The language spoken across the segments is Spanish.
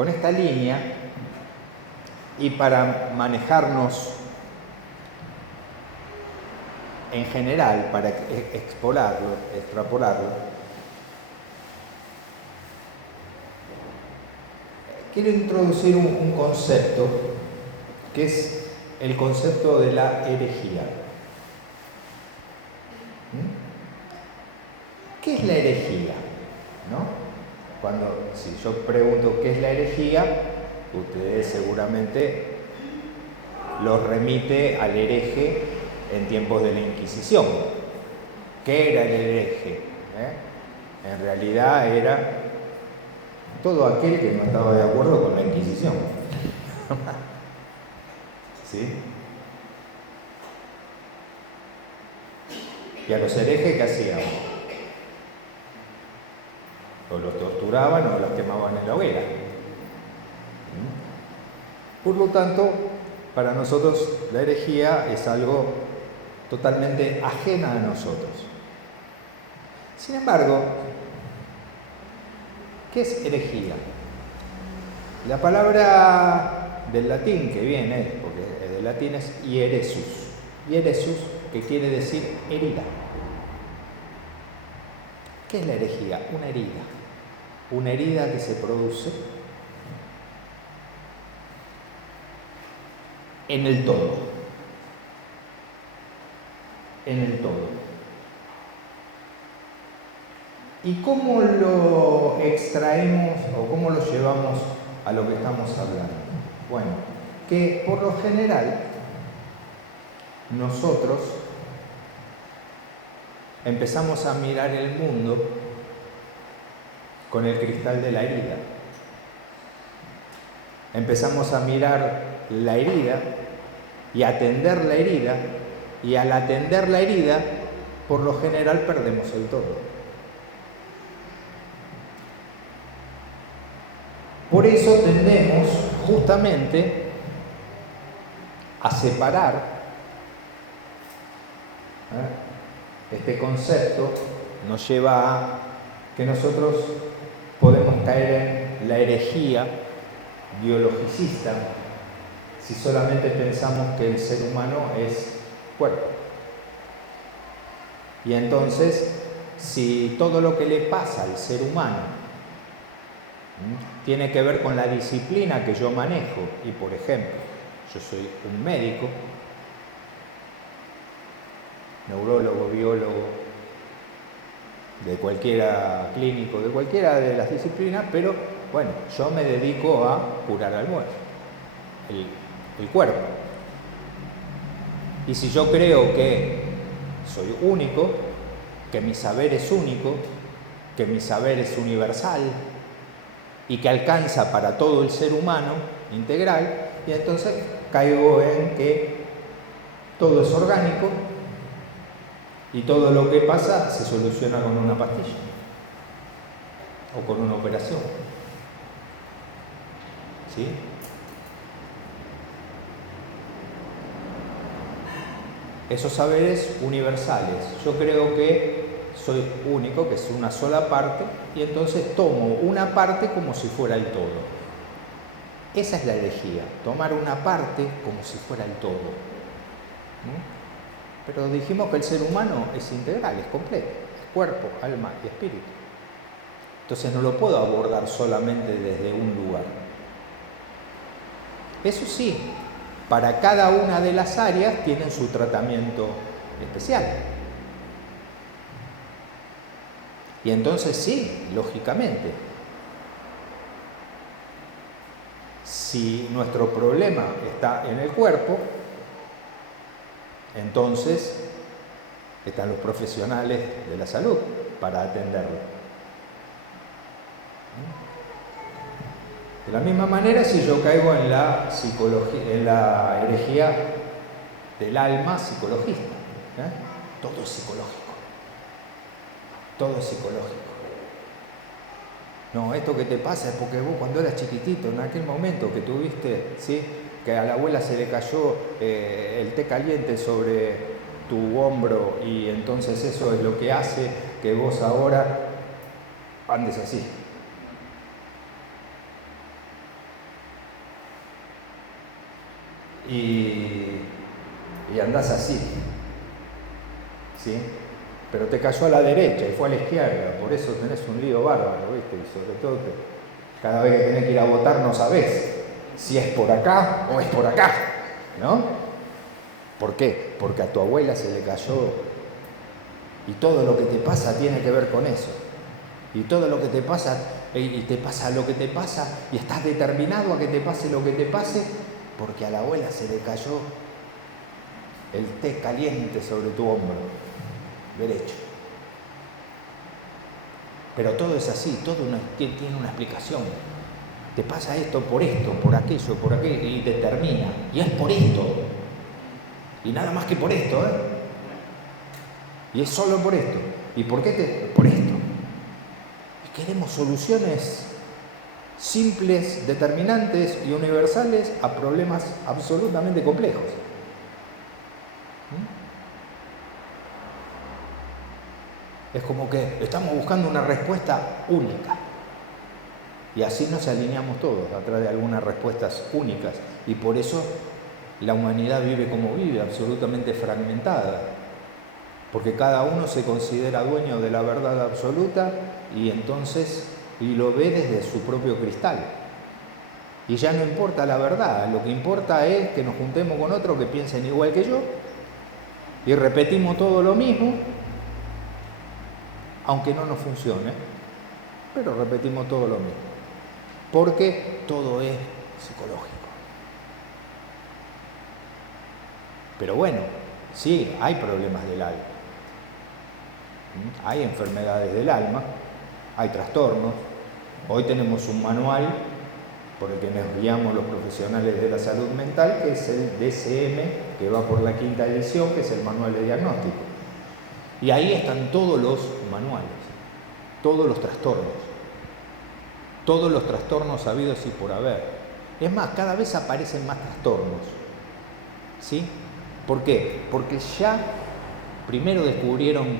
con esta línea y para manejarnos en general, para extrapolarlo, quiero introducir un concepto que es el concepto de la herejía. ¿Qué es la herejía? ¿No? Si yo pregunto qué es la herejía, ustedes seguramente los remite al hereje en tiempos de la Inquisición. ¿Qué era el hereje? En realidad era todo aquel que no estaba de acuerdo con la Inquisición. ¿Sí? Y a los herejes, ¿qué hacían? O los torturaban o los quemaban en la hoguera. Por lo tanto, para nosotros la herejía es algo totalmente ajena a nosotros. Sin embargo, ¿qué es herejía? La palabra del latín que viene, porque del latín es hieresus. Hieresus, que quiere decir herida. ¿Qué es la herejía? Una herida. Una herida que se produce en el todo. En el todo. ¿Y cómo lo extraemos o cómo lo llevamos a lo que estamos hablando? Bueno, que por lo general nosotros empezamos a mirar el mundo con el cristal de la herida. Empezamos a mirar la herida y a atender la herida, y al atender la herida, por lo general perdemos el todo. Por eso tendemos justamente a separar este concepto, nos lleva a que nosotros podemos caer en la herejía biologicista si solamente pensamos que el ser humano es cuerpo. Y entonces, si todo lo que le pasa al ser humano tiene que ver con la disciplina que yo manejo, y por ejemplo, yo soy un médico, neurólogo, biólogo, de cualquiera clínico, de cualquiera de las disciplinas, pero bueno, yo me dedico a curar al muerto, el cuerpo. Y si yo creo que soy único, que mi saber es único, que mi saber es universal y que alcanza para todo el ser humano integral, y entonces caigo en que todo es orgánico y todo lo que pasa se soluciona con una pastilla o con una operación. ¿Sí? Esos saberes universales, yo creo que soy único, que es una sola parte, y entonces tomo una parte como si fuera el todo. Esa es la herejía, tomar una parte como si fuera el todo. Pero dijimos que el ser humano es integral, es completo, es cuerpo, alma y espíritu. Entonces no lo puedo abordar solamente desde un lugar. Eso sí, para cada una de las áreas tienen su tratamiento especial. Y entonces sí, lógicamente, si nuestro problema está en el cuerpo, entonces están los profesionales de la salud para atenderlo. De la misma manera, si yo caigo en la psicología, en la herejía del alma psicologista, todo es psicológico. Todo es psicológico. No, esto que te pasa es porque vos cuando eras chiquitito, en aquel momento que tuviste, ¿sí?, que a la abuela se le cayó el té caliente sobre tu hombro y entonces eso es lo que hace que vos ahora andes así. y andás así, ¿sí? Pero te cayó a la derecha y fue a la izquierda, por eso tenés un lío bárbaro, ¿viste? Y sobre todo cada vez que tenés que ir a votar no sabés si es por acá o es por acá, ¿no? ¿Por qué? Porque a tu abuela se le cayó y todo lo que te pasa tiene que ver con eso. Y todo lo que te pasa, y te pasa lo que te pasa, y estás determinado a que te pase lo que te pase, porque a la abuela se le cayó el té caliente sobre tu hombro derecho. Pero todo es así, todo tiene una explicación. Te pasa esto, por aquello, y determina. Y es por esto. Y nada más que por esto, ¿eh? Y es solo por esto. ¿Y por qué? Por esto. Y queremos soluciones simples, determinantes y universales a problemas absolutamente complejos. Es como que estamos buscando una respuesta única. Y así nos alineamos todos atrás de algunas respuestas únicas. Y por eso la humanidad vive como vive, absolutamente fragmentada. Porque cada uno se considera dueño de la verdad absoluta y entonces lo ve desde su propio cristal. Y ya no importa la verdad, lo que importa es que nos juntemos con otros que piensen igual que yo y repetimos todo lo mismo, aunque no nos funcione, pero repetimos todo lo mismo, porque todo es psicológico. Pero bueno, sí, hay problemas del alma, hay enfermedades del alma, hay trastornos. Hoy tenemos un manual por el que nos guiamos los profesionales de la salud mental, que es el DSM, que va por la 5ª edición, que es el manual de diagnóstico. Y ahí están todos los manuales, todos los trastornos habidos y por haber. Es más, cada vez aparecen más trastornos, ¿sí? ¿Por qué? Porque ya primero descubrieron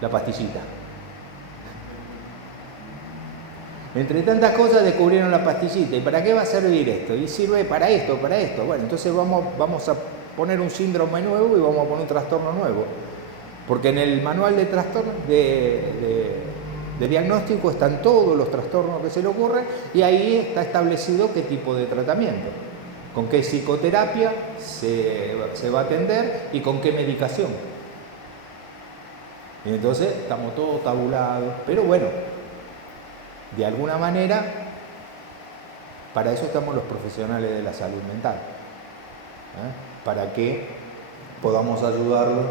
la pastillita. Entre tantas cosas descubrieron la pastillita. ¿Y para qué va a servir esto? Y sirve para esto. Bueno, entonces vamos a poner un síndrome nuevo y vamos a poner un trastorno nuevo. Porque en el manual de trastorno de diagnóstico están todos los trastornos que se le ocurren y ahí está establecido qué tipo de tratamiento, con qué psicoterapia se va a atender y con qué medicación. Y entonces estamos todos tabulados, pero bueno, de alguna manera, para eso estamos los profesionales de la salud mental, para que podamos ayudarlos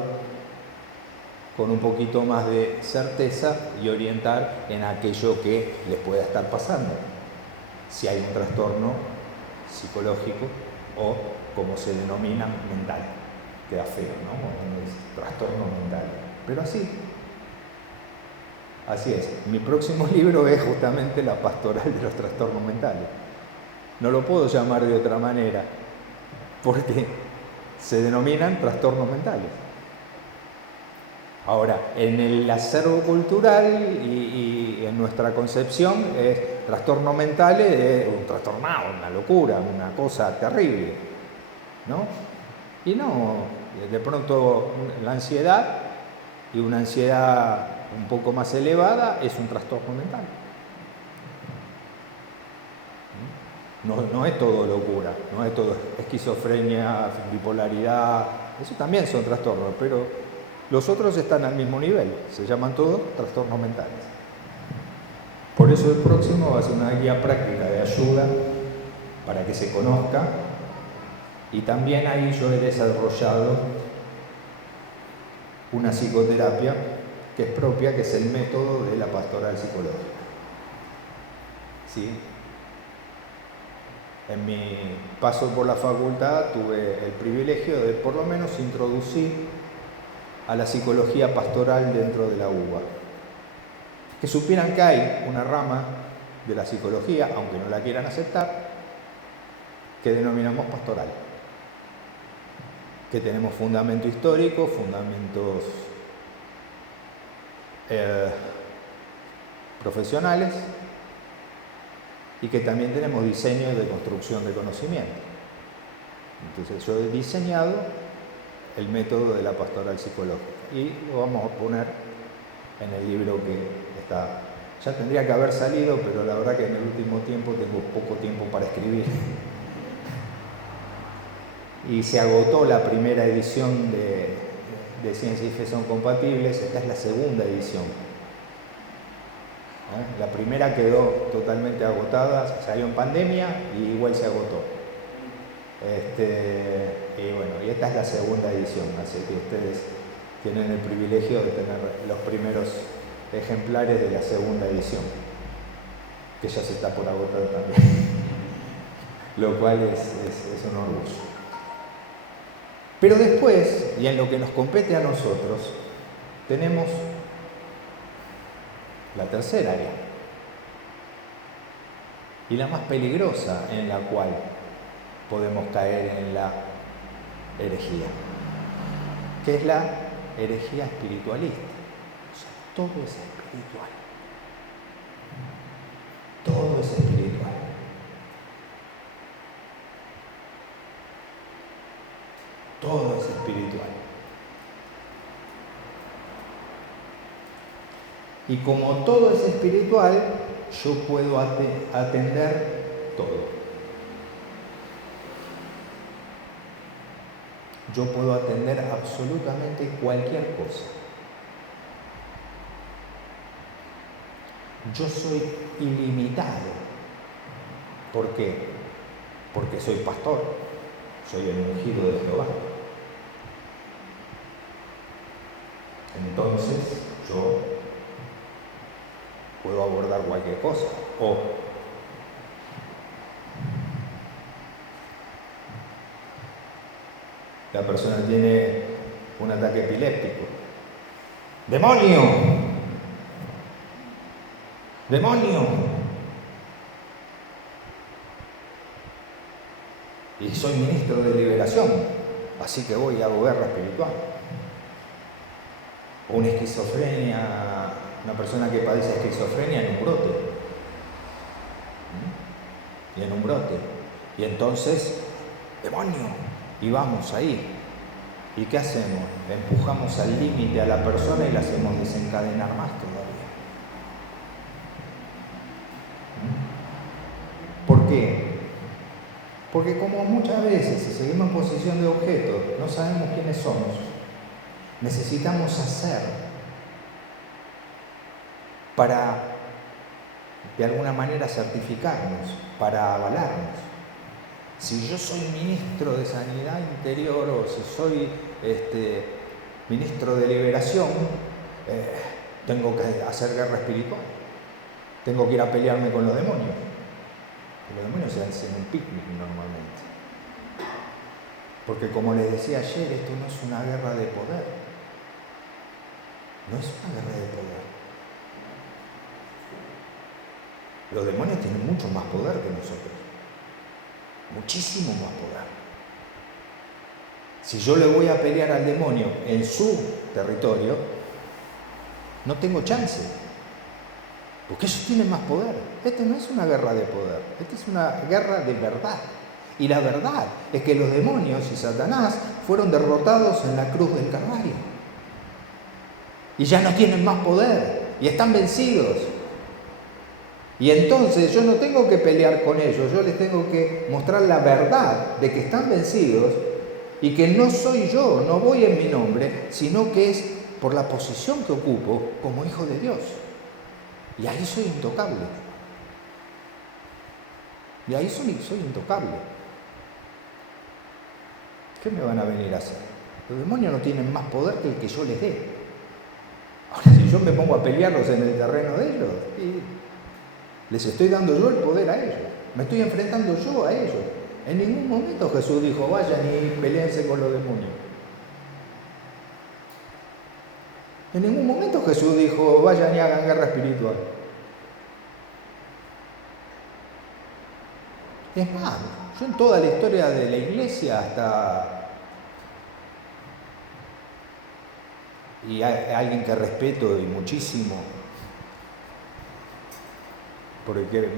con un poquito más de certeza y orientar en aquello que les pueda estar pasando. Si hay un trastorno psicológico o, como se denomina, mental. Queda feo, ¿no? Cuando es trastorno mental. Pero así es. Mi próximo libro es justamente la pastoral de los trastornos mentales. No lo puedo llamar de otra manera, porque se denominan trastornos mentales. Ahora, en el acervo cultural y en nuestra concepción, trastorno mental es un trastornado, una locura, una cosa terrible, ¿no? Y no, de pronto la ansiedad, y una ansiedad un poco más elevada, es un trastorno mental. No es todo locura, no es todo esquizofrenia, bipolaridad, eso también son trastornos, pero los otros están al mismo nivel, se llaman todos trastornos mentales. Por eso el próximo va a ser una guía práctica de ayuda para que se conozca, y también ahí yo he desarrollado una psicoterapia que es propia, que es el método de la pastoral psicológica. ¿Sí? En mi paso por la facultad tuve el privilegio de por lo menos introducir a la psicología pastoral dentro de la UBA. Que supieran que hay una rama de la psicología, aunque no la quieran aceptar, que denominamos pastoral. Que tenemos fundamento histórico, fundamentos profesionales, y que también tenemos diseño de construcción de conocimiento. Entonces yo he diseñado el método de la pastoral psicológica y lo vamos a poner en el libro que está. Ya tendría que haber salido, pero la verdad que en el último tiempo tengo poco tiempo para escribir. Y se agotó la primera edición de Ciencia y Fe son compatibles, esta es la segunda edición. La primera quedó totalmente agotada, salió en pandemia y igual se agotó. Y bueno, y esta es la segunda edición, así que ustedes tienen el privilegio de tener los primeros ejemplares de la segunda edición, que ya se está por agotar también, lo cual es un orgullo. Pero después, y en lo que nos compete a nosotros, tenemos la tercera área, y la más peligrosa en la cual podemos caer en la herejía, que es la herejía espiritualista. O sea, todo es espiritual. Todo es espiritual. Todo es espiritual. Y como todo es espiritual, yo puedo atender todo. Yo puedo atender absolutamente cualquier cosa. Yo soy ilimitado. ¿Por qué? Porque soy pastor, soy el ungido de Jehová. Entonces, yo puedo abordar cualquier cosa. O la persona tiene un ataque epiléptico. ¡Demonio! ¡Demonio! Y soy ministro de liberación, así que voy y hago guerra espiritual. O una esquizofrenia, una persona que padece esquizofrenia en un brote. Y en un brote. Y entonces, demonio, y vamos ahí. ¿Y qué hacemos? Le empujamos al límite a la persona y la hacemos desencadenar más todavía. ¿Por qué? Porque como muchas veces, si seguimos en posición de objeto, no sabemos quiénes somos, necesitamos hacer para, de alguna manera, certificarnos, para avalarnos. Si yo soy ministro de Sanidad Interior o si soy ministro de Liberación, tengo que hacer guerra espiritual. Tengo que ir a pelearme con los demonios. Los demonios se hacen un picnic normalmente. Porque como les decía ayer, esto no es una guerra de poder. No es una guerra de poder. Los demonios tienen mucho más poder que nosotros. Muchísimo más poder. Si yo le voy a pelear al demonio en su territorio, no tengo chance. Porque ellos tienen más poder. Esta no es una guerra de poder. Esta es una guerra de verdad. Y la verdad es que los demonios y Satanás fueron derrotados en la cruz del Calvario. Y ya no tienen más poder. Y están vencidos. Y entonces yo no tengo que pelear con ellos. Yo les tengo que mostrar la verdad de que están vencidos y que no soy yo, no voy en mi nombre, sino que es por la posición que ocupo como hijo de Dios. Y ahí soy intocable. Y ahí soy intocable. ¿Qué me van a venir a hacer? Los demonios no tienen más poder que el que yo les dé. Ahora, si yo me pongo a pelearlos en el terreno de ellos, les estoy dando yo el poder a ellos. Me estoy enfrentando yo a ellos. En ningún momento Jesús dijo, vayan y peleense con los demonios. En ningún momento Jesús dijo, vayan y hagan guerra espiritual. Es más, yo en toda la historia de la iglesia hasta... Y hay alguien que respeto y muchísimo, porque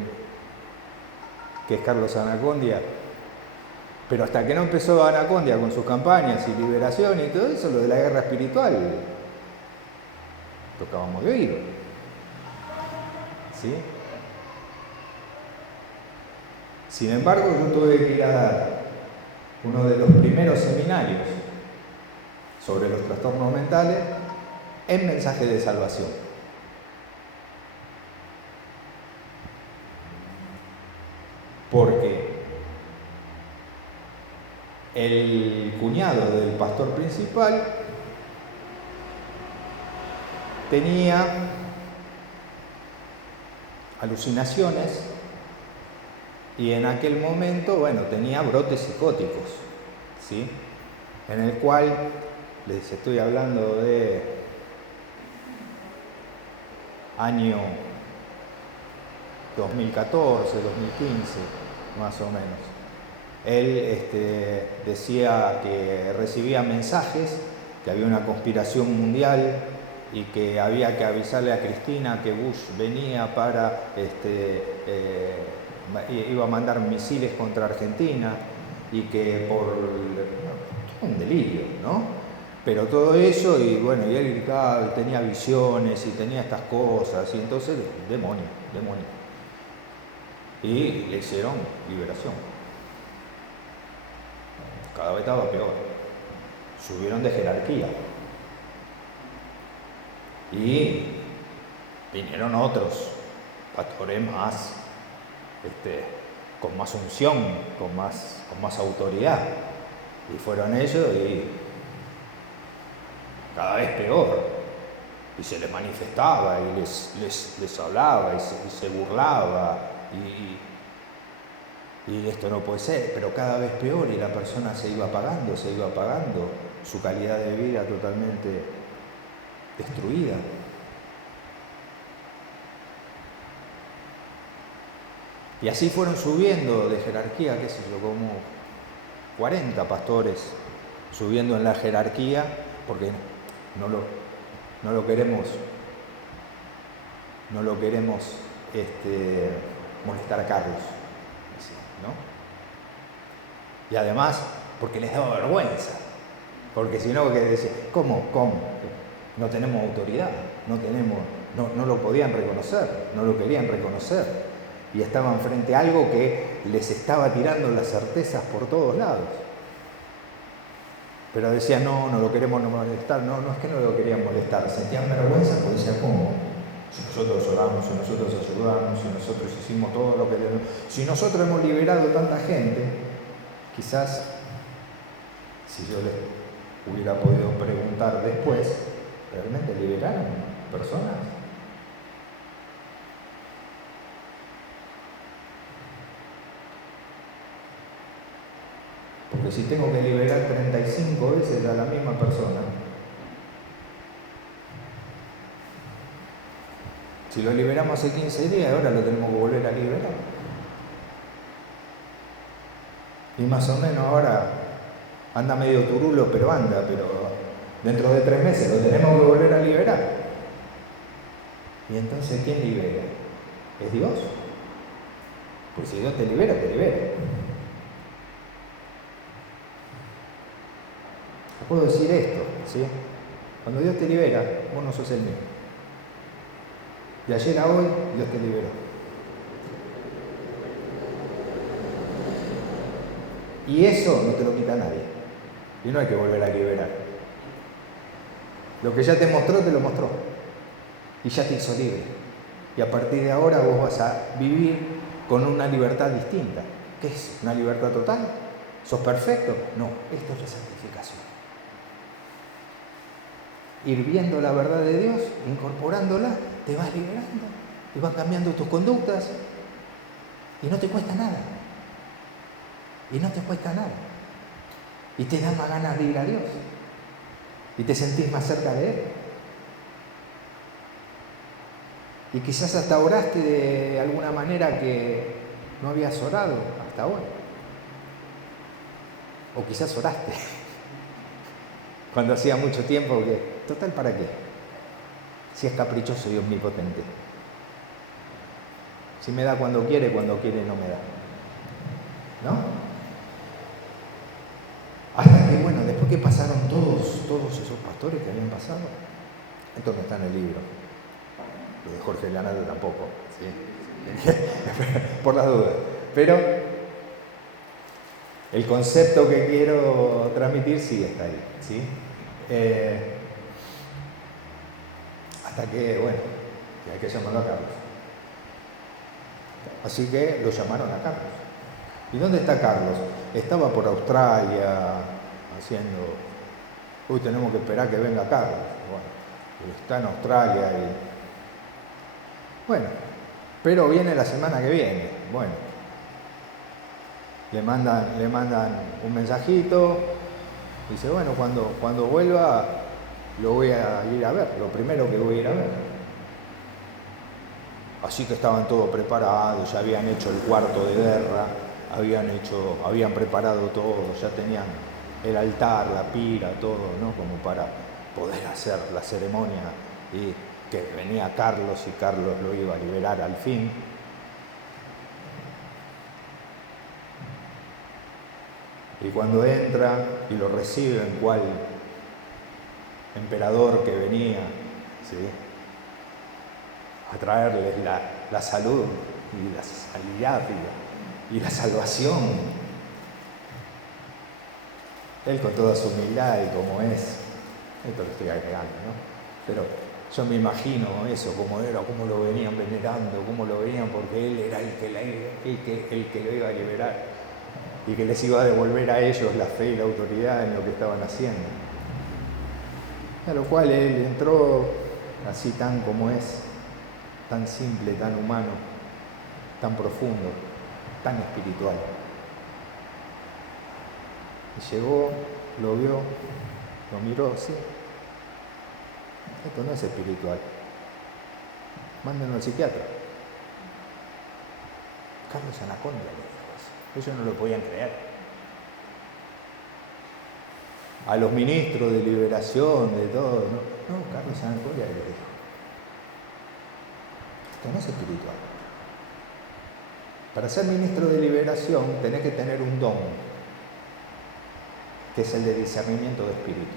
que es Carlos Anacondia, Pero hasta que no empezó Anacondia con sus campañas y liberación y todo eso, lo de la guerra espiritual, tocábamos de oído. ¿Sí? Sin embargo, yo tuve que ir a dar uno de los primeros seminarios sobre los trastornos mentales en mensaje de salvación. Porque el cuñado del pastor principal tenía alucinaciones y en aquel momento, bueno, tenía brotes psicóticos, ¿sí? En el cual, les estoy hablando de año 2014, 2015, más o menos. Él decía que recibía mensajes, que había una conspiración mundial y que había que avisarle a Cristina que Bush venía para, iba a mandar misiles contra Argentina y que por un delirio, ¿no? Pero todo eso, y bueno, y él gritaba, y tenía visiones y tenía estas cosas, y entonces, demonio. Y le hicieron liberación. Cada vez estaba peor. Subieron de jerarquía. Y vinieron otros pastores más, con más unción, con más autoridad. Y fueron ellos y cada vez peor. Y se les manifestaba y les hablaba y se burlaba. Y esto no puede ser, pero cada vez peor, y la persona se iba apagando, su calidad de vida totalmente destruida. Y así fueron subiendo de jerarquía, qué sé yo, como 40 pastores subiendo en la jerarquía, porque no lo queremos molestar a Carlos, ¿no? Y además, porque les daba vergüenza, porque si no, que decía, ¿cómo? No tenemos autoridad, no lo podían reconocer, no lo querían reconocer, y estaban frente a algo que les estaba tirando las certezas por todos lados. Pero decían, no lo queremos molestar, no es que no lo querían molestar, sentían vergüenza porque decían, ¿cómo? Si nosotros oramos, si nosotros ayudamos, si nosotros hicimos todo lo que debemos, si nosotros hemos liberado tanta gente, quizás si yo les hubiera podido preguntar después, ¿realmente liberaron personas? Porque si tengo que liberar 35 veces a la misma persona, si lo liberamos hace 15 días, ahora lo tenemos que volver a liberar. Y más o menos ahora anda medio turulo, pero dentro de 3 meses lo tenemos que volver a liberar. Y entonces, ¿quién libera? ¿Es Dios? Pues si Dios te libera, te libera. Puedo decir esto, ¿sí? Cuando Dios te libera, vos no sos el mismo. De ayer a hoy, Dios te liberó. Y eso no te lo quita nadie. Y no hay que volver a liberar. Lo que ya te mostró, te lo mostró. Y ya te hizo libre. Y a partir de ahora vos vas a vivir con una libertad distinta. ¿Qué es? ¿Una libertad total? ¿Sos perfecto? No, esto es la santificación. Ir viendo la verdad de Dios, incorporándola, te vas liberando y van cambiando tus conductas y no te cuesta nada. Y te da más ganas de ir a Dios y te sentís más cerca de Él. Y quizás hasta oraste de alguna manera que no habías orado hasta hoy. O quizás oraste cuando hacía mucho tiempo que, total, ¿para qué? Si es caprichoso y omnipotente. Si me da cuando quiere no me da. ¿No? bueno, después que pasaron todos esos pastores que habían pasado, esto no está en el libro, lo de Jorge Lanata tampoco, ¿sí? Por las dudas, pero el concepto que quiero transmitir sí está ahí, ¿sí? Hasta que, bueno, que hay que llamarlo a Carlos. Así que lo llamaron a Carlos. ¿Y dónde está Carlos? Estaba por Australia haciendo... Uy, tenemos que esperar que venga Carlos. Bueno, está en Australia y... Bueno, pero viene la semana que viene. Bueno, le mandan un mensajito. Dice, bueno, cuando vuelva lo voy a ir a ver. Lo primero que voy a ir a ver. Así que estaban todos preparados, ya habían hecho el cuarto de guerra, habían preparado todo, ya tenían el altar, la pira, todo, ¿no? Como para poder hacer la ceremonia y que venía Carlos y Carlos lo iba a liberar al fin. Y cuando entra y lo reciben, cual emperador que venía, ¿sí?, a traerles la salud y la sanidad y la salvación. Él con toda su humildad y como es, esto lo estoy agregando, ¿no? Pero yo me imagino eso, cómo era, cómo lo venían venerando, cómo lo venían, porque él era el que lo iba a liberar y que les iba a devolver a ellos la fe y la autoridad en lo que estaban haciendo. A lo cual él entró así tan como es, tan simple, tan humano, tan profundo, tan espiritual. Y llegó, lo vio, lo miró, sí. Esto no es espiritual. Mándenlo al psiquiatra. Carlos Anaconda le dijo eso. Ellos no lo podían creer. A los ministros de liberación, de todo, no, Carlos Anaconda le dijo. Esto no es espiritual. Para ser ministro de liberación tenés que tener un don, que es el de discernimiento de espíritus.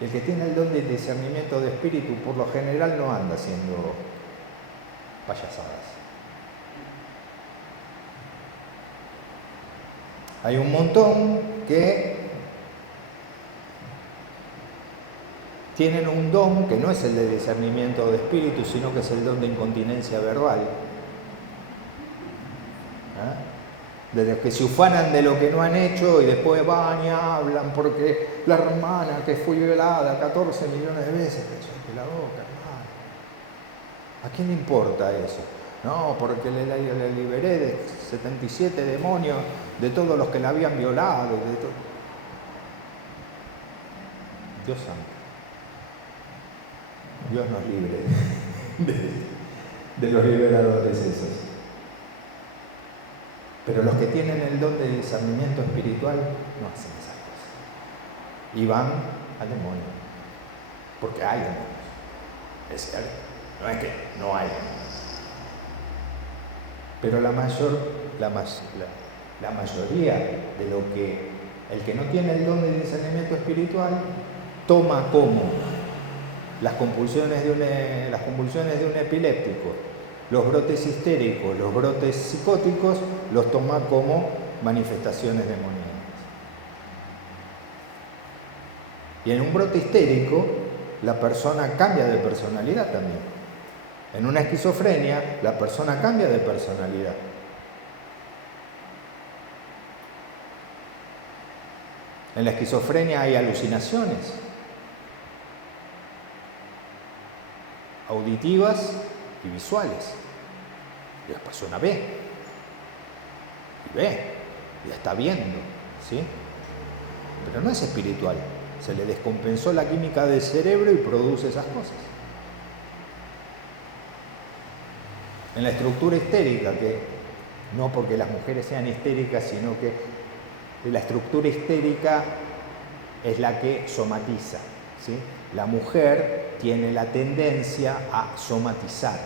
El que tiene el don de discernimiento de espíritu por lo general no anda haciendo payasadas. Hay un montón que tienen un don que no es el de discernimiento de espíritu, sino que es el don de incontinencia verbal. De los que se ufanan de lo que no han hecho y después van y hablan porque la hermana que fue violada 14 millones de veces, cállate la boca, hermano. ¿A quién le importa eso? No, porque le liberé de 77 demonios de todos los que la habían violado. Dios santo. Dios nos libre de los liberadores esos. Pero los que tienen el don de discernimiento espiritual no hacen esas cosas. Y van al demonio. Porque hay demonios. Es cierto. No es que no hay demonios. Pero la mayoría de lo que el que no tiene el don de discernimiento espiritual toma como las convulsiones de un epiléptico, los brotes histéricos, los brotes psicóticos, los toma como manifestaciones demoníacas. Y en un brote histérico, la persona cambia de personalidad también. En una esquizofrenia, la persona cambia de personalidad. En la esquizofrenia hay alucinaciones auditivas y visuales. Y la persona ve, y está viendo, ¿sí? Pero no es espiritual. Se le descompensó la química del cerebro y produce esas cosas. En la estructura histérica, que no porque las mujeres sean histéricas, sino que la estructura histérica es la que somatiza, ¿sí? La mujer tiene la tendencia a somatizar.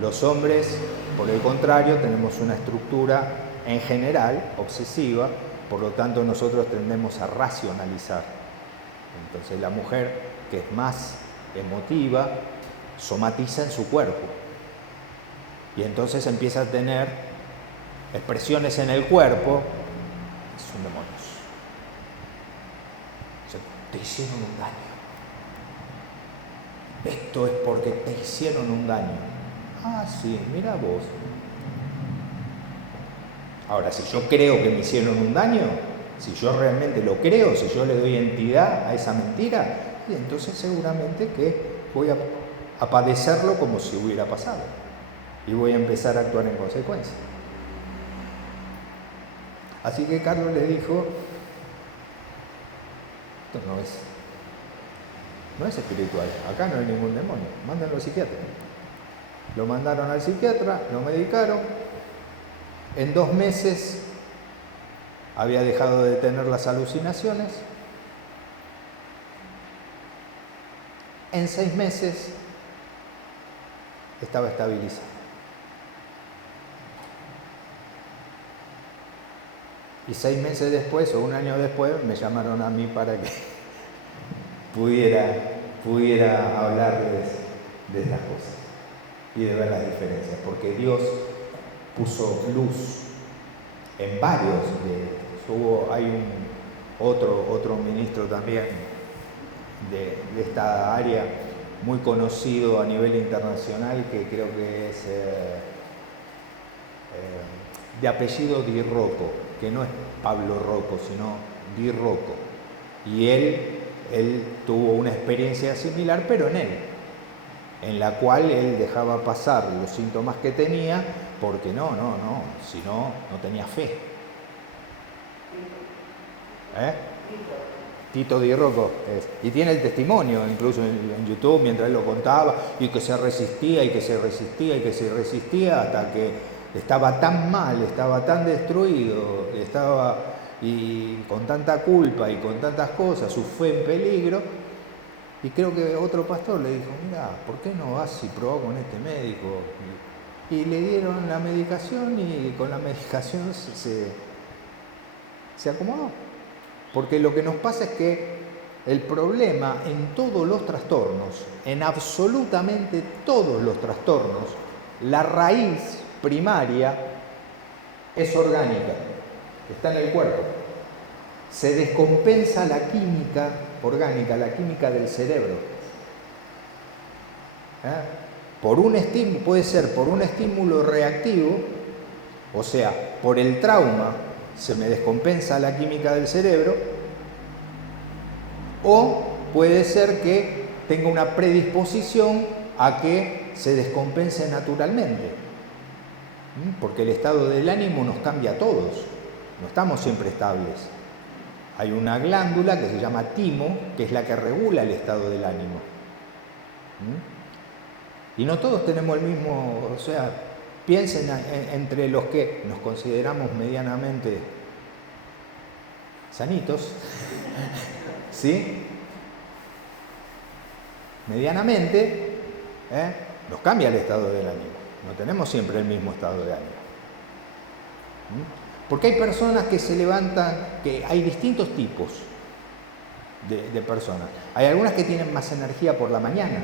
Los hombres, por el contrario, tenemos una estructura en general obsesiva, por lo tanto nosotros tendemos a racionalizar. Entonces la mujer, que es más emotiva, somatiza en su cuerpo. Y entonces empieza a tener expresiones en el cuerpo, son demonios. O sea, te hicieron un daño. Esto es porque te hicieron un daño. Ah, sí, mira vos. Ahora, si yo creo que me hicieron un daño, si yo realmente lo creo, si yo le doy entidad a esa mentira, y entonces seguramente que voy a padecerlo como si hubiera pasado. Y voy a empezar a actuar en consecuencia. Así que Carlos le dijo, esto no es espiritual, acá no hay ningún demonio, mándenlo al psiquiatra. Lo mandaron al psiquiatra, lo medicaron, en 2 meses había dejado de tener las alucinaciones, en 6 meses estaba estabilizado. Y 6 meses después, o 1 año después, me llamaron a mí para que pudiera hablarles de estas cosas y de ver las diferencias, porque Dios puso luz en varios de ellos. Hay otro ministro también de esta área, muy conocido a nivel internacional, que creo que es de apellido Di Rocco, que no es Pablo Rocco, sino Di Rocco. Y él tuvo una experiencia similar, pero en la cual él dejaba pasar los síntomas que tenía, porque si no tenía fe. Tito Di Rocco y tiene el testimonio incluso en YouTube mientras él lo contaba, y que se resistía y que se resistía y que se resistía hasta que estaba tan mal, estaba tan destruido, estaba y con tanta culpa y con tantas cosas, su fe en peligro. Y creo que otro pastor le dijo, mira, ¿por qué no vas y probás con este médico? Y le dieron la medicación, y con la medicación se acomodó. Porque lo que nos pasa es que el problema en todos los trastornos, en absolutamente todos los trastornos, la raíz primaria es orgánica, está en el cuerpo. Se descompensa la química orgánica, la química del cerebro. Por un estímulo, puede ser por un estímulo reactivo, o sea, por el trauma se me descompensa la química del cerebro, o puede ser que tenga una predisposición a que se descompense naturalmente, porque el estado del ánimo nos cambia a todos, no estamos siempre estables. Hay una glándula que se llama timo, que es la que regula el estado del ánimo. Y no todos tenemos el mismo, o sea, piensen entre los que nos consideramos medianamente sanitos, ¿sí? Medianamente, nos cambia el estado del ánimo. No tenemos siempre el mismo estado de ánimo. Porque hay personas que se levantan, que hay distintos tipos de personas. Hay algunas que tienen más energía por la mañana.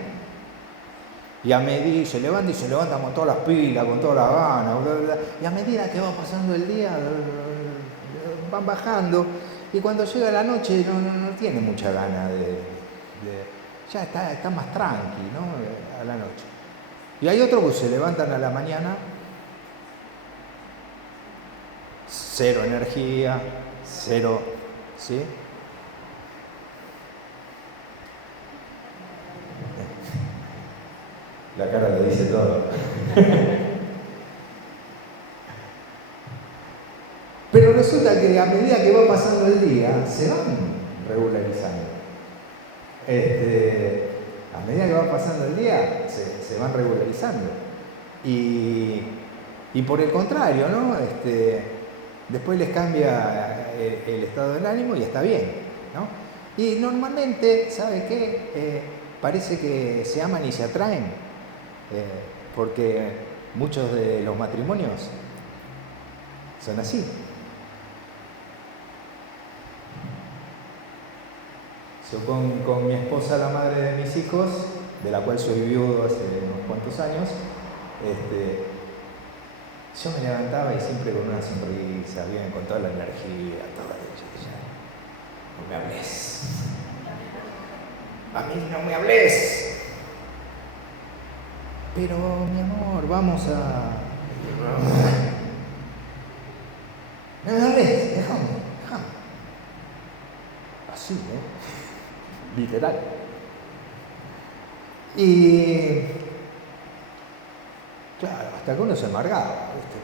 Y a medida se levantan con todas las pilas, con toda la gana, bla, bla, y a medida que va pasando el día, van bajando, y cuando llega la noche no tiene mucha gana ya está más tranqui, ¿no? A la noche. Y hay otros que se levantan a la mañana, cero energía, cero, ¿sí? La cara lo dice todo. Pero resulta que a medida que va pasando el día, se van regularizando. A medida que va pasando el día, se van regularizando. Y por el contrario, ¿no? Después les cambia el estado del ánimo y está bien, ¿no? Y normalmente, ¿sabe qué? Parece que se aman y se atraen. porque muchos de los matrimonios son así. Yo con mi esposa, la madre de mis hijos, de la cual soy viudo hace unos cuantos años, yo me levantaba y siempre con una sonrisa, bien, con toda la energía, todo eso. No me hables. A mí no me hables. Pero, mi amor, vamos a... No me hables, déjame. Así, literal. Y claro, hasta que uno se amargaba, ¿viste?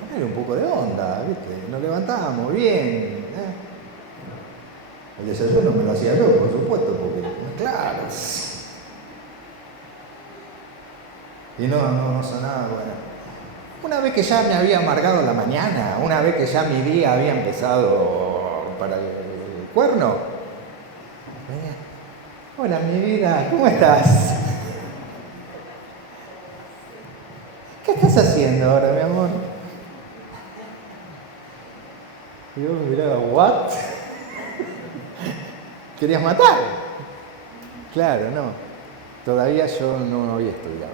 Ponerle un poco de onda, ¿viste? Nos levantábamos bien. El desayuno me lo hacía yo, por supuesto, porque, claro. Y no sonaba, bueno. Una vez que ya me había amargado la mañana, una vez que ya mi día había empezado para el cuerno, hola, mi vida, ¿cómo estás? ¿Qué estás haciendo ahora, mi amor? Y yo me miraba, ¿what? ¿Querías matar? Claro, no. Todavía yo no había estudiado.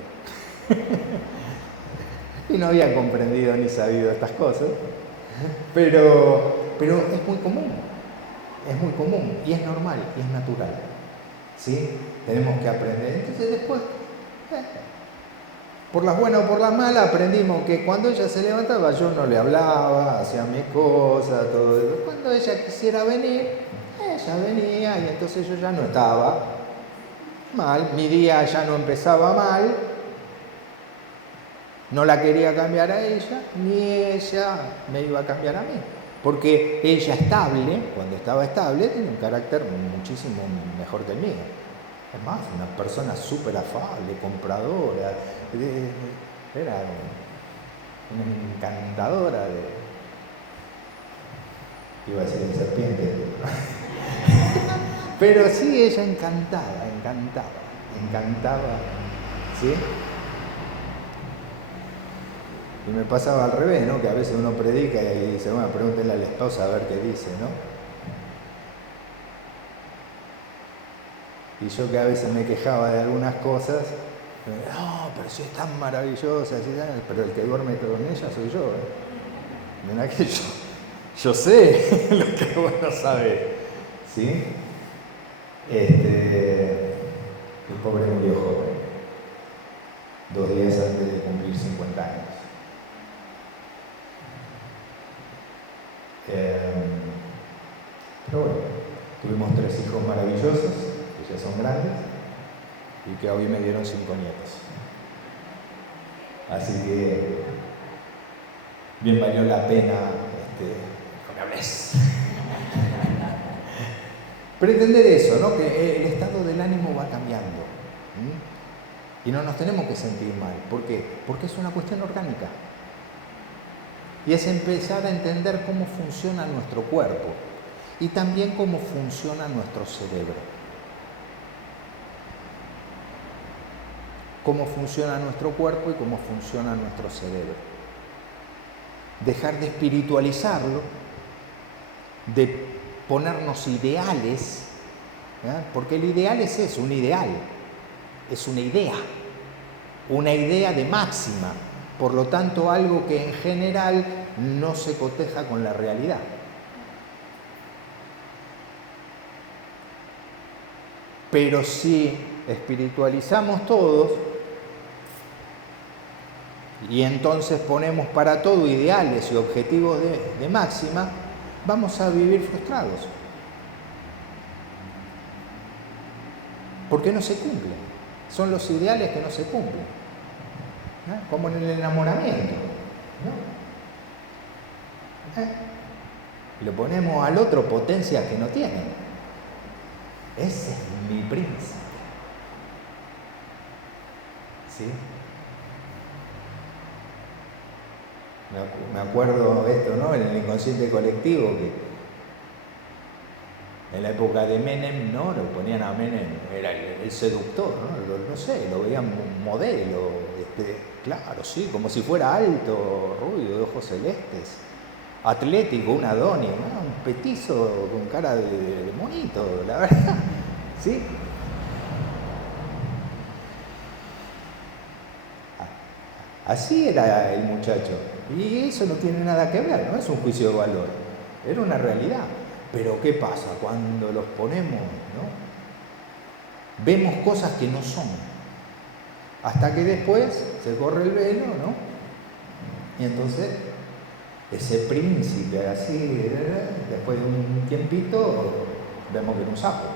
Y no había comprendido ni sabido estas cosas. Pero es muy común. Es muy común y es normal y es natural. ¿Sí? Tenemos que aprender. Entonces después, por las buenas o por las malas, aprendimos que cuando ella se levantaba yo no le hablaba, hacía mis cosas, todo eso. Cuando ella quisiera venir, ella venía y entonces yo ya no estaba mal, mi día ya no empezaba mal, no la quería cambiar a ella, ni ella me iba a cambiar a mí. Porque ella estable, cuando estaba estable, tiene un carácter muchísimo mejor que el mío. Es más, una persona súper afable, compradora, era una encantadora iba a decir de serpiente. Pero sí, ella encantaba, ¿sí? Y me pasaba al revés, ¿no? Que a veces uno predica y dice, bueno, pregúntenle a la esposa a ver qué dice, ¿no? Y yo que a veces me quejaba de algunas cosas, no, pero si es tan maravillosa, pero el que duerme con ella soy yo, ¿eh? Mirá que yo sé lo que vos no sabés, ¿sí? El pobre murió joven, 2 días antes de cumplir 50 años. Pero bueno, tuvimos 3 hijos maravillosos, que ya son grandes, y que hoy me dieron 5 nietos. Así que bien valió la pena, no me hables. Pero entender eso, ¿no? Que el estado del ánimo va cambiando. Y no nos tenemos que sentir mal. ¿Por qué? Porque es una cuestión orgánica. Y es empezar a entender cómo funciona nuestro cuerpo y también cómo funciona nuestro cerebro. Cómo funciona nuestro cuerpo y cómo funciona nuestro cerebro. Dejar de espiritualizarlo, de ponernos ideales, porque el ideal es eso, un ideal, es una idea de máxima, por lo tanto algo que en general no se coteja con la realidad. Pero si espiritualizamos todos y entonces ponemos para todo ideales y objetivos de máxima, vamos a vivir frustrados. Porque no se cumplen. Son los ideales que no se cumplen. Como en el enamoramiento. Le ponemos al otro potencias que no tiene. Ese es mi príncipe. ¿Sí? Me acuerdo esto, ¿no? En el inconsciente colectivo, que En la época de Menem, ¿no? Lo ponían a Menem, era el seductor, ¿no? No sé, lo veían modelo, claro, sí, como si fuera alto, rubio, de ojos celestes, atlético, un Adonis, ¿no? Un petizo con cara de monito, la verdad, ¿sí? Así era el muchacho. Y eso no tiene nada que ver, no es un juicio de valor, era una realidad. Pero ¿qué pasa cuando los ponemos, ¿no? Vemos cosas que no son. Hasta que después se corre el velo, ¿no? Y entonces ese príncipe así, después de un tiempito, vemos que era un sapo.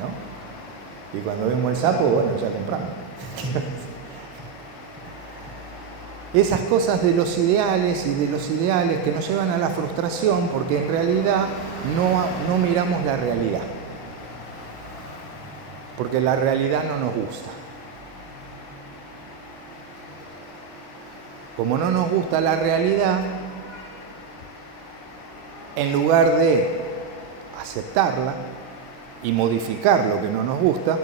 ¿No? Y cuando vemos el sapo, bueno, ya compramos. Esas cosas de los ideales y de los ideales que nos llevan a la frustración porque en realidad no miramos la realidad. Porque la realidad no nos gusta. Como no nos gusta la realidad, en lugar de aceptarla y modificar lo que no nos gusta,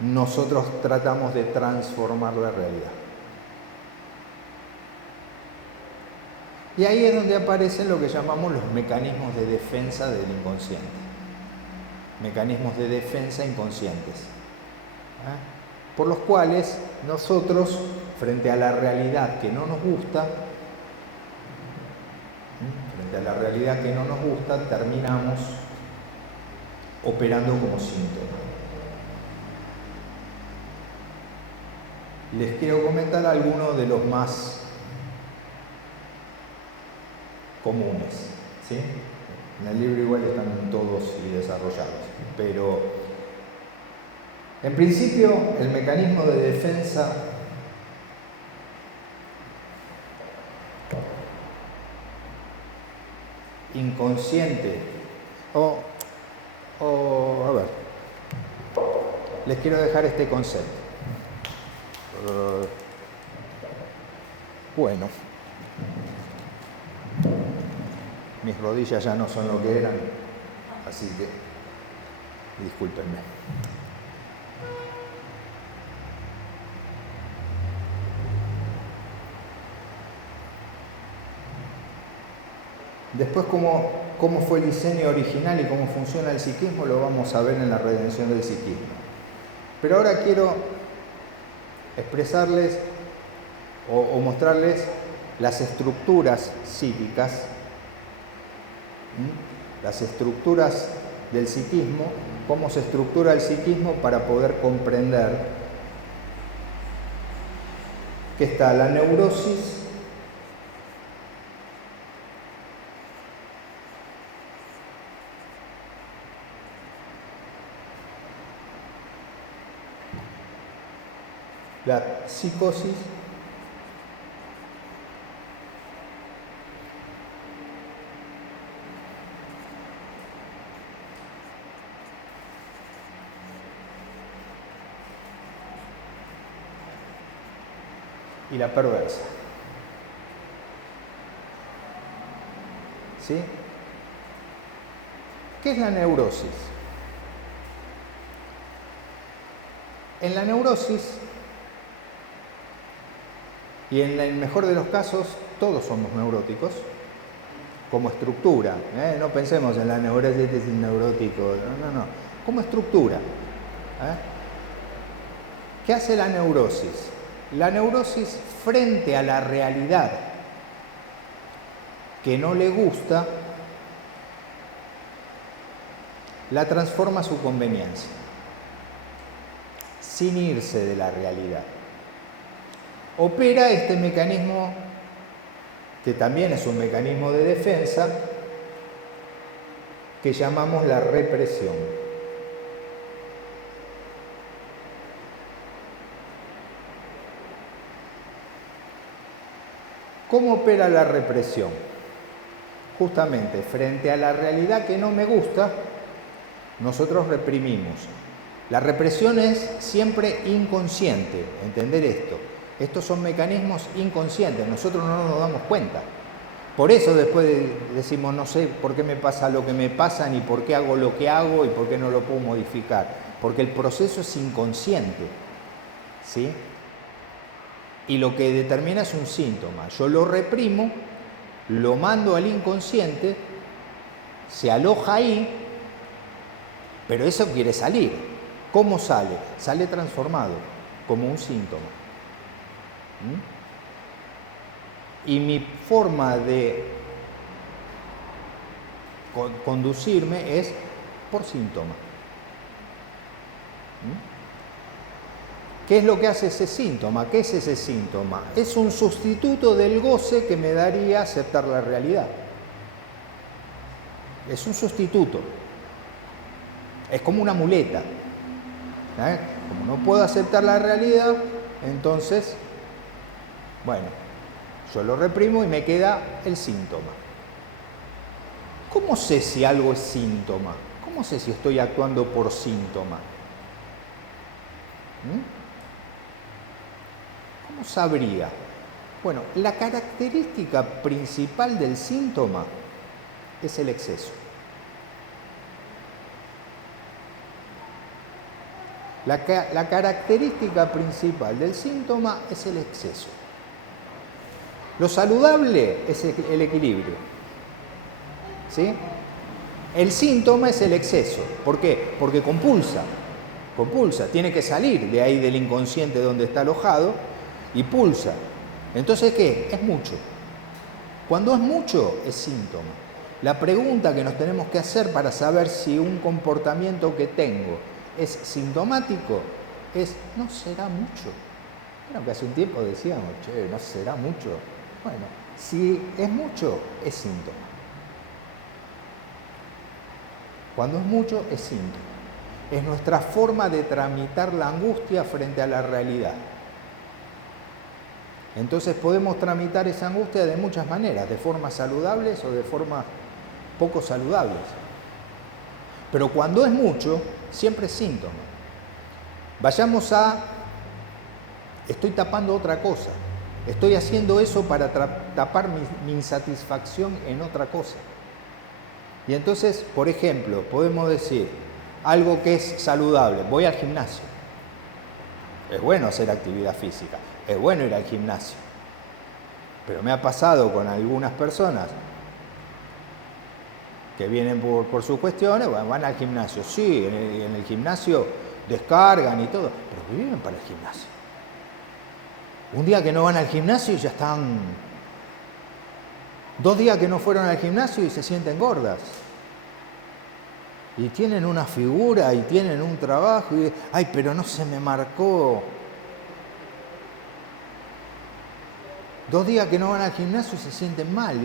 nosotros tratamos de transformar la realidad. Y ahí es donde aparecen lo que llamamos los mecanismos de defensa del inconsciente. Mecanismos de defensa inconscientes. Por los cuales nosotros, frente a la realidad que no nos gusta, terminamos operando como síntoma. Les quiero comentar algunos de los más comunes, ¿sí? En el libro igual están todos y desarrollados, pero en principio el mecanismo de defensa inconsciente a ver, les quiero dejar este concepto. Bueno, mis rodillas ya no son lo que eran, así que discúlpenme. Después, cómo fue el diseño original y cómo funciona el psiquismo, lo vamos a ver en la redención del psiquismo. Pero ahora quiero expresarles o mostrarles las estructuras psíquicas, las estructuras del psiquismo, cómo se estructura el psiquismo para poder comprender que está la neurosis, la psicosis y la perversa. ¿Sí? ¿Qué es la neurosis? En la neurosis, y en el mejor de los casos, todos somos neuróticos, como estructura. No pensemos en la neurosis, este es el neurótico, no. Como estructura. ¿Qué hace la neurosis? La neurosis, frente a la realidad que no le gusta, la transforma a su conveniencia, sin irse de la realidad. Opera este mecanismo, que también es un mecanismo de defensa, que llamamos la represión. ¿Cómo opera la represión? Justamente frente a la realidad que no me gusta, nosotros reprimimos. La represión es siempre inconsciente, entender esto. Estos son mecanismos inconscientes, nosotros no nos damos cuenta. Por eso después decimos, no sé por qué me pasa lo que me pasa, ni por qué hago lo que hago y por qué no lo puedo modificar. Porque el proceso es inconsciente, ¿sí? Y lo que determina es un síntoma. Yo lo reprimo, lo mando al inconsciente, se aloja ahí, pero eso quiere salir. ¿Cómo sale? Sale transformado, como un síntoma. Y mi forma de conducirme es por síntoma. ¿Qué es lo que hace ese síntoma? ¿Qué es ese síntoma? Es un sustituto del goce que me daría aceptar la realidad. Es un sustituto. Es como una muleta. Como no puedo aceptar la realidad, entonces, bueno, yo lo reprimo y me queda el síntoma. ¿Cómo sé si algo es síntoma? ¿Cómo sé si estoy actuando por síntoma? ¿Cómo sabría? Bueno, la característica principal del síntoma es el exceso. La característica principal del síntoma es el exceso. Lo saludable es el equilibrio. ¿Sí? El síntoma es el exceso. ¿Por qué? Porque compulsa, tiene que salir de ahí del inconsciente donde está alojado y pulsa. Entonces, ¿qué? Es mucho. Cuando es mucho, es síntoma. La pregunta que nos tenemos que hacer para saber si un comportamiento que tengo es sintomático es, ¿no será mucho? Bueno, que hace un tiempo decíamos, che, ¿no será mucho? Bueno, si es mucho, es síntoma. Cuando es mucho, es síntoma. Es nuestra forma de tramitar la angustia frente a la realidad. Entonces podemos tramitar esa angustia de muchas maneras, de formas saludables o de formas poco saludables. Pero cuando es mucho, siempre es síntoma. Vayamos a, estoy tapando otra cosa. Estoy haciendo eso para tapar mi insatisfacción en otra cosa. Y entonces, por ejemplo, podemos decir algo que es saludable. Voy al gimnasio. Es bueno hacer actividad física. Es bueno ir al gimnasio. Pero me ha pasado con algunas personas que vienen por sus cuestiones, van al gimnasio. Sí, en el gimnasio descargan y todo, pero viven para el gimnasio. Un día que no van al gimnasio y ya están 2 días que no fueron al gimnasio y se sienten gordas. Y tienen una figura y tienen un trabajo y, ay, pero no se me marcó. 2 días que no van al gimnasio y se sienten mal.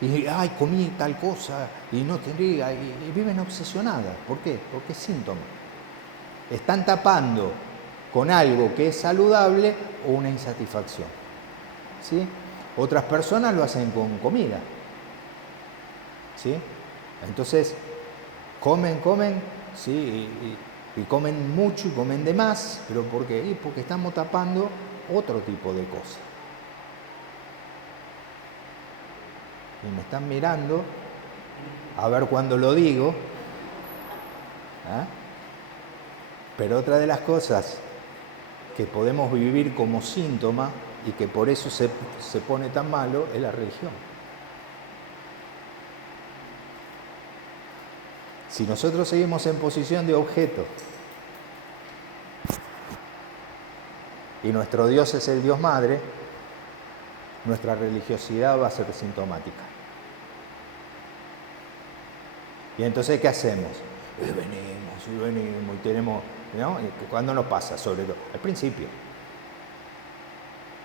Y ay, comí tal cosa y no tenía, y viven obsesionadas. ¿Por qué? Porque es síntoma. Están tapando con algo que es saludable o una insatisfacción. ¿Sí? Otras personas lo hacen con comida. ¿Sí? Entonces, comen, ¿sí? Y comen mucho y comen de más. ¿Pero por qué? Porque estamos tapando otro tipo de cosas. Y me están mirando a ver cuándo lo digo. Pero otra de las cosas que podemos vivir como síntoma y que por eso se pone tan malo es la religión. Si nosotros seguimos en posición de objeto y nuestro Dios es el Dios Madre, nuestra religiosidad va a ser sintomática. Y entonces, ¿qué hacemos? Venimos y tenemos, ¿no? ¿Cuándo nos pasa? Sobre todo al principio.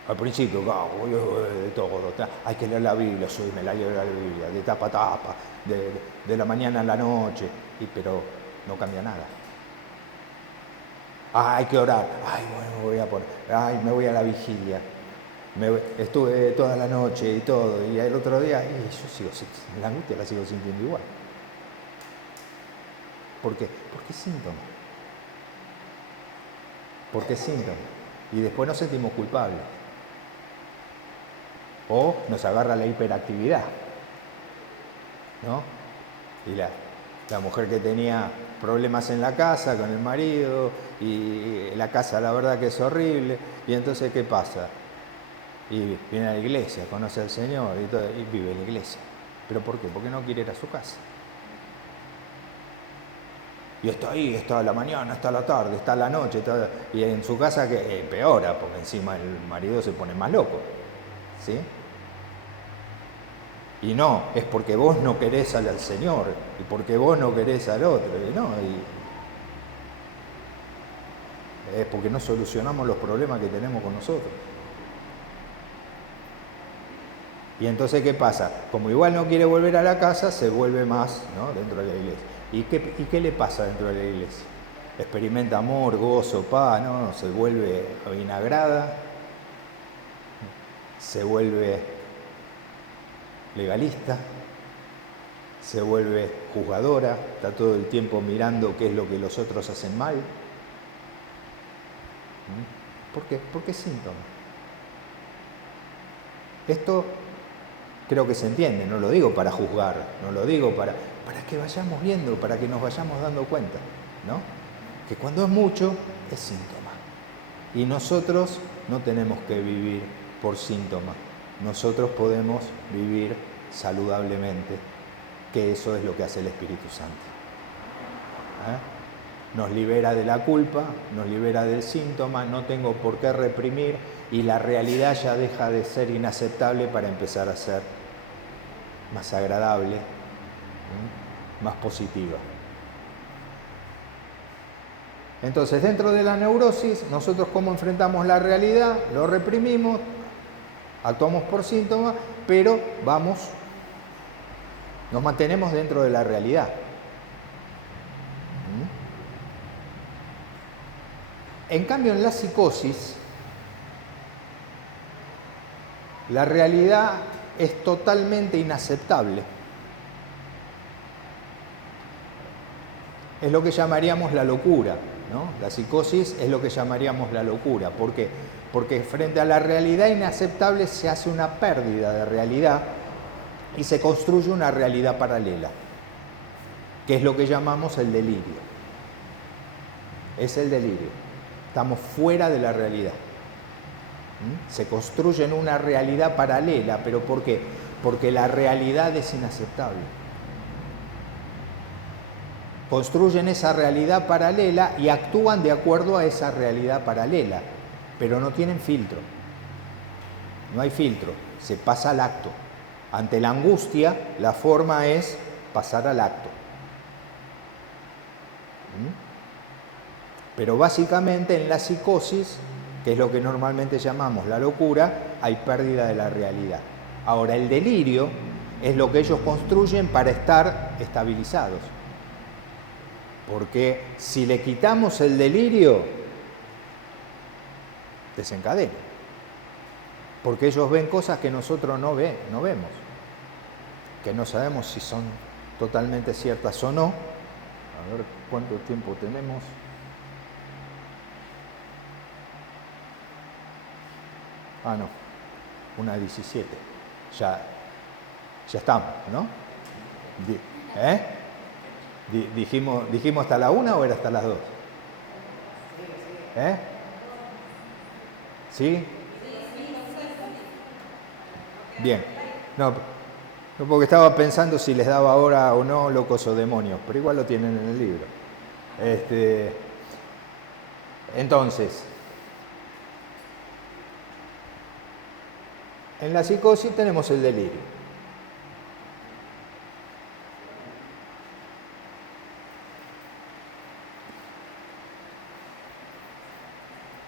De todo. Hay que leer la Biblia, me la leo la Biblia, de tapa a tapa, de la mañana a la noche, pero no cambia nada. Hay que orar. Me voy a la vigilia. Estuve toda la noche y todo, y el otro día, yo la angustia la sigo sintiendo igual. ¿Por qué? Porque es síntoma. porque es síntoma. Y después nos sentimos culpables. O nos agarra la hiperactividad, ¿no? Y la mujer que tenía problemas en la casa con el marido, y la casa la verdad que es horrible, y entonces ¿qué pasa? Y viene a la iglesia, conoce al Señor y vive en la iglesia. ¿Pero por qué? Porque no quiere ir a su casa. Y está ahí, está a la mañana, está a la tarde, está a la noche, y en su casa que empeora, porque encima el marido se pone más loco. ¿Sí? Y no, es porque vos no querés al Señor, y porque vos no querés al otro, y no, es porque no solucionamos los problemas que tenemos con nosotros. Y entonces, ¿qué pasa? Como igual no quiere volver a la casa, se vuelve más, ¿no?, dentro de la iglesia. ¿Y qué le pasa dentro de la iglesia? Experimenta amor, gozo, paz, ¿no? Se vuelve vinagrada, se vuelve legalista, se vuelve juzgadora, está todo el tiempo mirando qué es lo que los otros hacen mal. ¿Por qué? Porque es síntoma. Esto creo que se entiende, no lo digo para juzgar, no lo digo para que vayamos viendo, para que nos vayamos dando cuenta, ¿no? Que cuando es mucho, es síntoma. Y nosotros no tenemos que vivir por síntoma. Nosotros podemos vivir saludablemente, que eso es lo que hace el Espíritu Santo. Nos libera de la culpa, nos libera del síntoma, no tengo por qué reprimir, y la realidad ya deja de ser inaceptable para empezar a ser más agradable, más positiva. Entonces, dentro de la neurosis, nosotros cómo enfrentamos la realidad, lo reprimimos, actuamos por síntomas, pero nos mantenemos dentro de la realidad. En cambio, en la psicosis, la realidad es totalmente inaceptable. Es lo que llamaríamos la locura, ¿no? La psicosis es lo que llamaríamos la locura. ¿Por qué? Porque frente a la realidad inaceptable se hace una pérdida de realidad y se construye una realidad paralela, que es lo que llamamos el delirio. Es el delirio. Estamos fuera de la realidad. Se construye en una realidad paralela, ¿pero por qué? Porque la realidad es inaceptable. Construyen esa realidad paralela y actúan de acuerdo a esa realidad paralela, pero no tienen filtro. No hay filtro, se pasa al acto. Ante la angustia, la forma es pasar al acto. Pero básicamente en la psicosis, que es lo que normalmente llamamos la locura, hay pérdida de la realidad. Ahora, el delirio es lo que ellos construyen para estar estabilizados. Porque si le quitamos el delirio, desencadena. Porque ellos ven cosas que nosotros no vemos. Que no sabemos si son totalmente ciertas o no. A ver cuánto tiempo tenemos. Ah, no, 1:17. Ya estamos, ¿no? ¿Dijimos hasta la 1 o era hasta las 2? ¿Sí? Bien. No, porque estaba pensando si les daba ahora o no locos o demonios, pero igual lo tienen en el libro. Entonces, en la psicosis tenemos el delirio.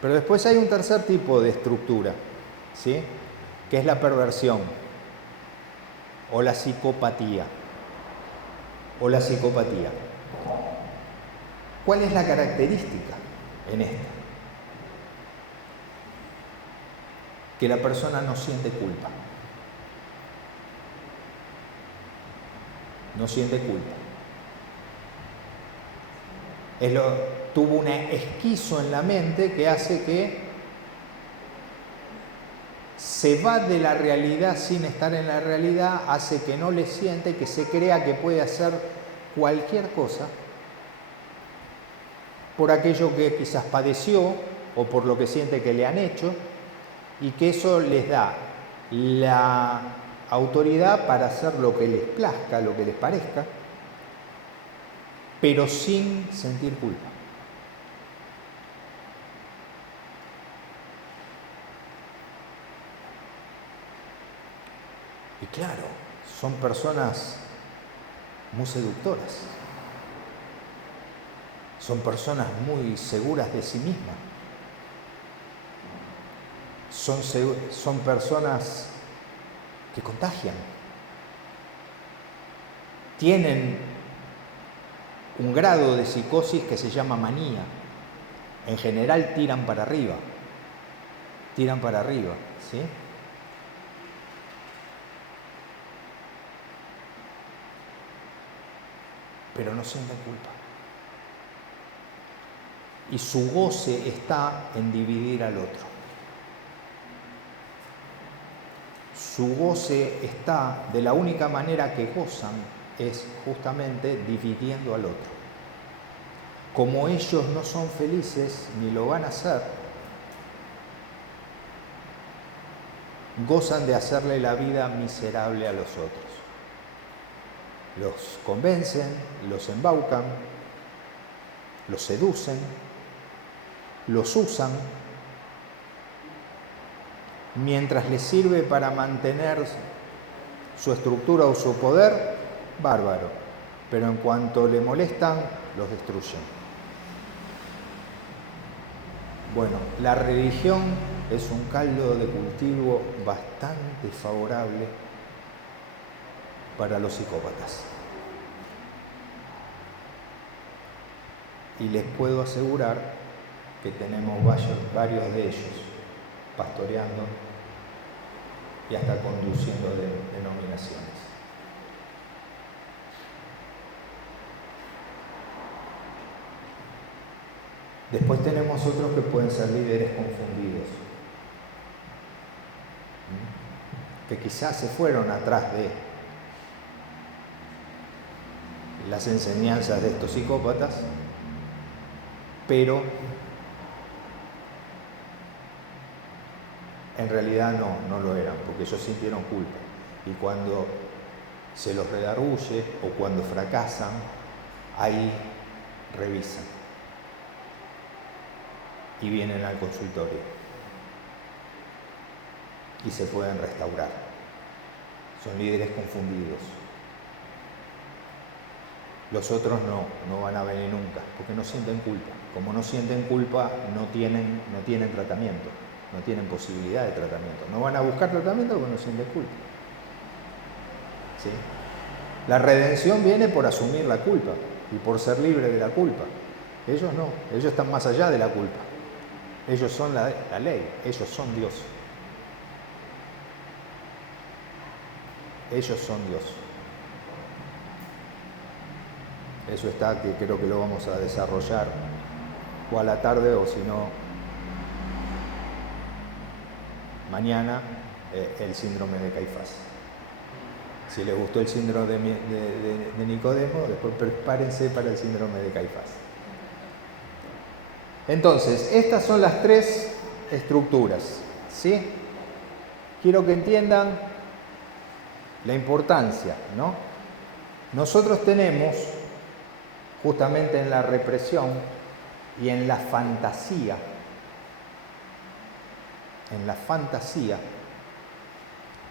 Pero después hay un tercer tipo de estructura, ¿sí?, que es la perversión o la psicopatía. ¿Cuál es la característica en esta? Que la persona no siente culpa. No siente culpa. tuvo un esquizo en la mente que hace que se va de la realidad sin estar en la realidad, hace que no le sienta y que se crea que puede hacer cualquier cosa por aquello que quizás padeció o por lo que siente que le han hecho, y que eso les da la autoridad para hacer lo que les plazca, lo que les parezca, pero sin sentir culpa. Y claro, son personas muy seductoras, son personas muy seguras de sí mismas, son personas que contagian, tienen un grado de psicosis que se llama manía. En general tiran para arriba, ¿sí? Pero no sienten culpa. Y su goce está en dividir al otro. Su goce está, de la única manera que gozan, es justamente dividiendo al otro. Como ellos no son felices ni lo van a hacer, gozan de hacerle la vida miserable a los otros. Los convencen, los embaucan, los seducen, los usan, mientras les sirve para mantener su estructura o su poder, bárbaro, pero en cuanto le molestan, los destruyen. Bueno, la religión es un caldo de cultivo bastante favorable para los psicópatas. Y les puedo asegurar que tenemos varios de ellos pastoreando y hasta conduciendo denominaciones. Después tenemos otros que pueden ser líderes confundidos, que quizás se fueron atrás de las enseñanzas de estos psicópatas, pero en realidad no lo eran, porque ellos sintieron culpa. Y cuando se los redarguye o cuando fracasan, ahí revisan y vienen al consultorio y se pueden restaurar. Son líderes confundidos. Los otros no van a venir nunca, porque no sienten culpa. Como no sienten culpa, no tienen tratamiento, no tienen posibilidad de tratamiento. No van a buscar tratamiento porque no sienten culpa. ¿Sí? La redención viene por asumir la culpa y por ser libre de la culpa. Ellos no, ellos están más allá de la culpa. Ellos son la ley, ellos son Dios. Ellos son Dios. Eso está, que creo que lo vamos a desarrollar o a la tarde o si no mañana, el síndrome de Caifás. Si les gustó el síndrome de Nicodemo, después prepárense para el síndrome de Caifás. Entonces, estas son las tres estructuras, ¿sí? Quiero que entiendan la importancia, ¿no? Nosotros tenemos, justamente en la represión y en la fantasía,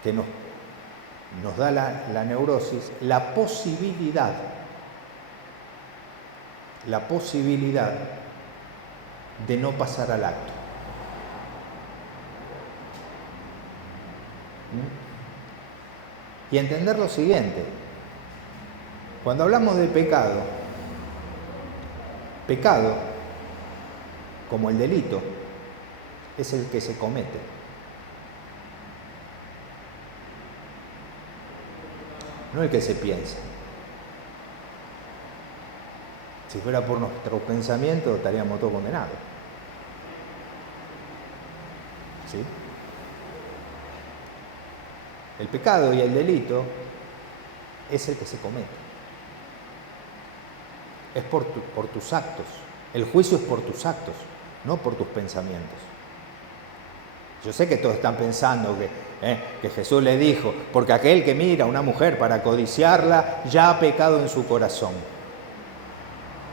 que nos da la neurosis, la posibilidad de no pasar al acto. Y entender lo siguiente: cuando hablamos de pecado, como el delito, es el que se comete. No el que se piensa. Si fuera por nuestros pensamientos, estaríamos todos condenados. ¿Sí? El pecado y el delito es el que se comete. Es por tus actos. El juicio es por tus actos, no por tus pensamientos. Yo sé que todos están pensando que Jesús le dijo, porque aquel que mira a una mujer para codiciarla, ya ha pecado en su corazón.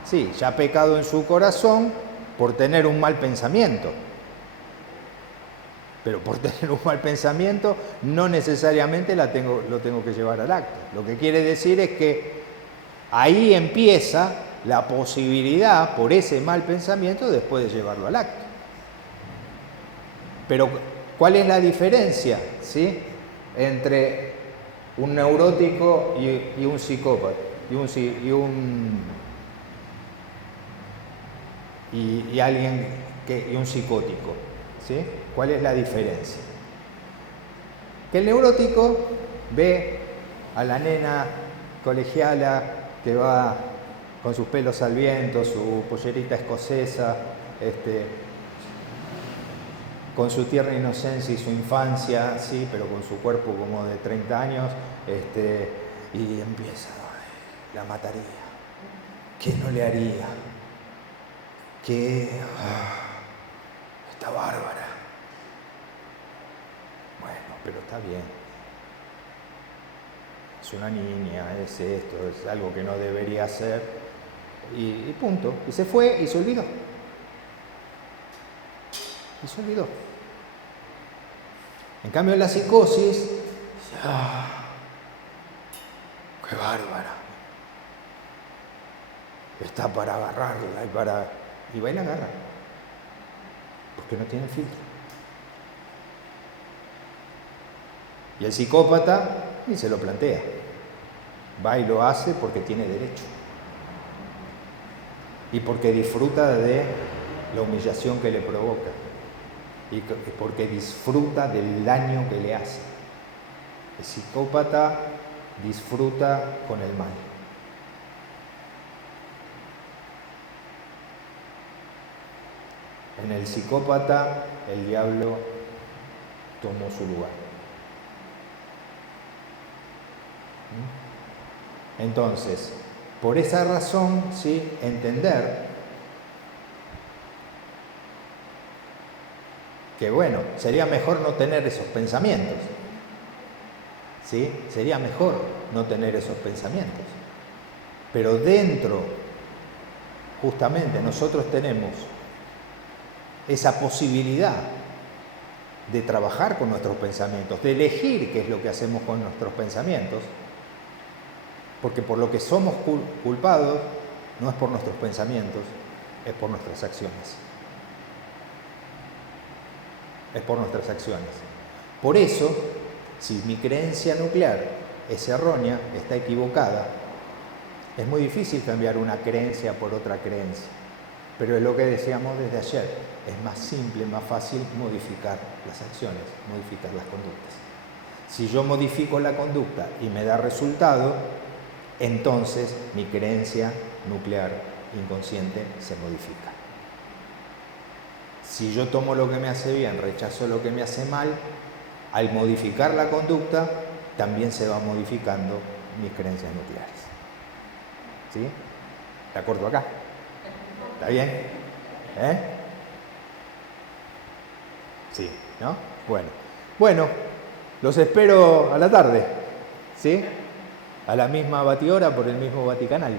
Sí, ya ha pecado en su corazón por tener un mal pensamiento. Pero por tener un mal pensamiento no necesariamente lo tengo que llevar al acto. Lo que quiere decir es que ahí empieza la posibilidad, por ese mal pensamiento, después de llevarlo al acto. Pero, ¿cuál es la diferencia, ¿sí?, entre un neurótico y un psicópata? Y alguien y un psicótico, ¿sí? ¿Cuál es la diferencia? Que el neurótico ve a la nena colegiala que va con sus pelos al viento, su pollerita escocesa, con su tierna inocencia y su infancia, sí, pero con su cuerpo como de 30 años, y empieza, la mataría, ¿qué no le haría? Está bárbara. Bueno, pero está bien. Es una niña, es esto, es algo que no debería hacer. Y punto. Y se fue y se olvidó. Y se olvidó. En cambio, en la psicosis, ¡qué bárbara! Está para agarrarla y va y la agarra. Porque no tiene filtro. Y el psicópata ni se lo plantea. Va y lo hace porque tiene derecho. Y porque disfruta de la humillación que le provoca. Y porque disfruta del daño que le hace. El psicópata disfruta con el mal. En el psicópata, el diablo tomó su lugar. Entonces, por esa razón, ¿sí?, entender que, bueno, sería mejor no tener esos pensamientos. ¿Sí? Sería mejor no tener esos pensamientos. Pero dentro, justamente, nosotros tenemos esa posibilidad de trabajar con nuestros pensamientos, de elegir qué es lo que hacemos con nuestros pensamientos, porque por lo que somos culpados no es por nuestros pensamientos, es por nuestras acciones. Es por nuestras acciones. Por eso, si mi creencia nuclear es errónea, está equivocada, es muy difícil cambiar una creencia por otra creencia. Pero es lo que decíamos desde ayer, es más simple, más fácil modificar las acciones, modificar las conductas. Si yo modifico la conducta y me da resultado, entonces mi creencia nuclear inconsciente se modifica. Si yo tomo lo que me hace bien, rechazo lo que me hace mal, al modificar la conducta, también se va modificando mis creencias nucleares. ¿Sí? ¿De acuerdo acá? ¿Está bien? Sí, ¿no? Bueno, los espero a la tarde, ¿sí? A la misma batidora por el mismo Vaticanal.